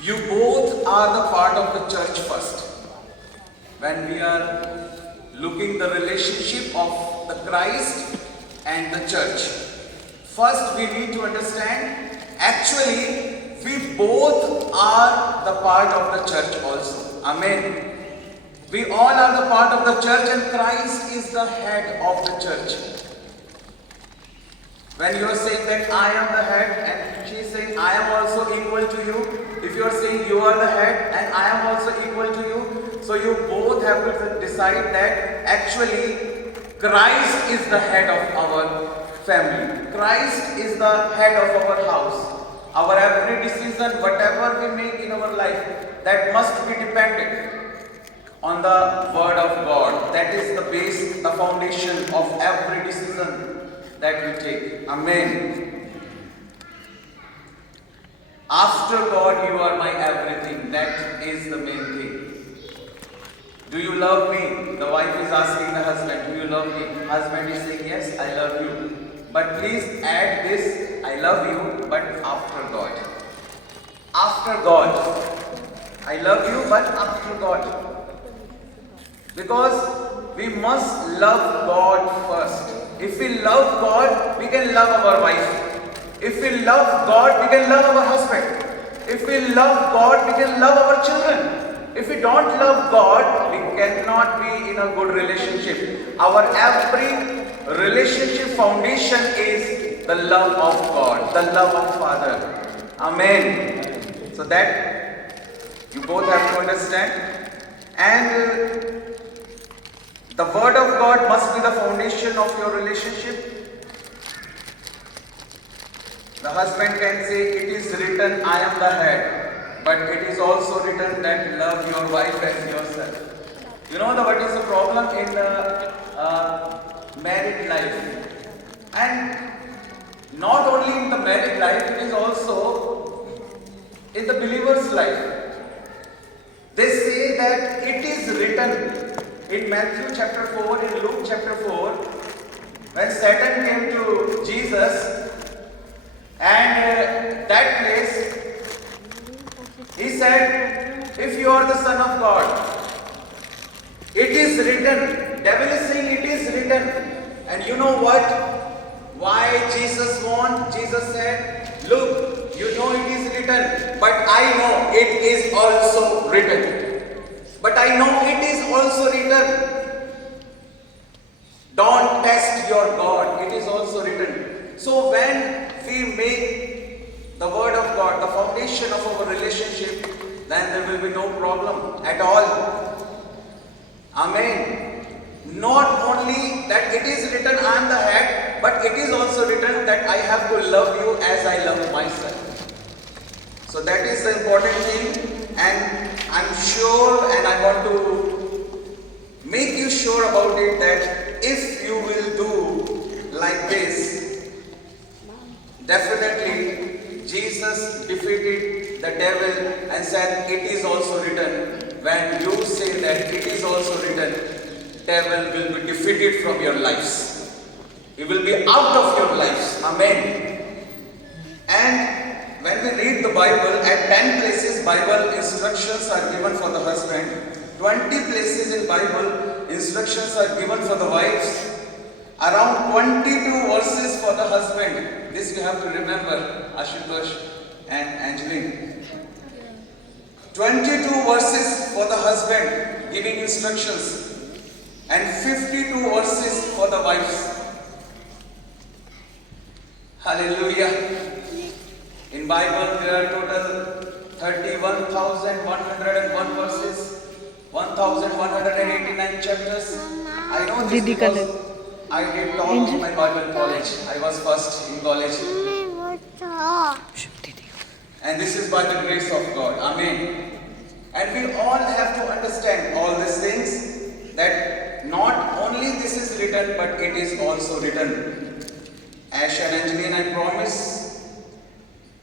You both are the part of the church first. When we are looking the relationship of the Christ and the church, first we need to understand actually we both are the part of the church also. Amen. We all are the part of the church and Christ is the head of the church. When you are saying that I am the head and she is saying I am also equal to you, if you are saying you are the head and I am also equal to you, so you both have to decide that actually Christ is the head of our family. Christ is the head of our house. Our every decision, whatever we make in our life, that must be dependent on the word of God. That is the base, the foundation of every decision that we take. Amen. After God, you are my everything. That is the main thing. Do you love me? The wife is asking the husband, do you love me? Husband is saying, yes, I love you. But please add this, I love you, but after God. After God. I love you, but after God. Because we must love God first. If we love God, we can love our wife. If we love God, we can love our husband. If we love God, we can love our children. If we don't love God, we cannot be in a good relationship. Our every relationship foundation is the love of God, the love of Father. Amen. So that you both have to understand. And the word of God must be the foundation of your relationship. The husband can say, it is written, I am the head. But it is also written that love your wife as yourself. You know what is the problem in the married life? And not only in the married life, it is also in the believer's life. They say that it is written. In Matthew chapter 4, in Luke chapter 4, when Satan came to Jesus and that place, he said, if you are the Son of God, it is written. Devil is saying it is written. And you know what? Why Jesus won? Jesus said, look, you know it is written, but I know it is also written. But I know it is also written. Don't test your God. It is also written. So when we make the word of God the foundation of our relationship, then there will be no problem at all. Amen. Not only that it is written I am the head, but it is also written that I have to love you as I love myself. So that is the important thing. And I'm sure and I want to make you sure about it that if you will do like this, definitely Jesus defeated the devil and said it is also written. When you say that it is also written, devil will be defeated from your lives. He will be out of your lives. Amen. And when we read the Bible, at 10 places Bible instructions are given for the husband, 20 places in Bible instructions are given for the wives, around 22 verses for the husband. This you have to remember, Ashutosh and Angeline. 22 verses for the husband giving instructions and 52 verses for the wives. Hallelujah. In Bible there are total 31,101 verses, 1,189 chapters. I know this because I did talk in my Bible college. I was first in college. And this is by the grace of God. Amen. And we all have to understand all these things, that not only this is written, but it is also written. Ash and Angeline, I promise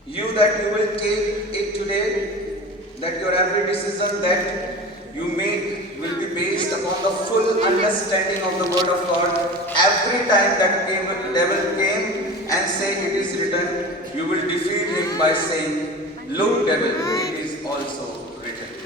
you that you will take it today, that your every decision that you make will be based upon the full understanding of the word of God. Every time that devil came and said it is written, you will defeat him by saying, look devil,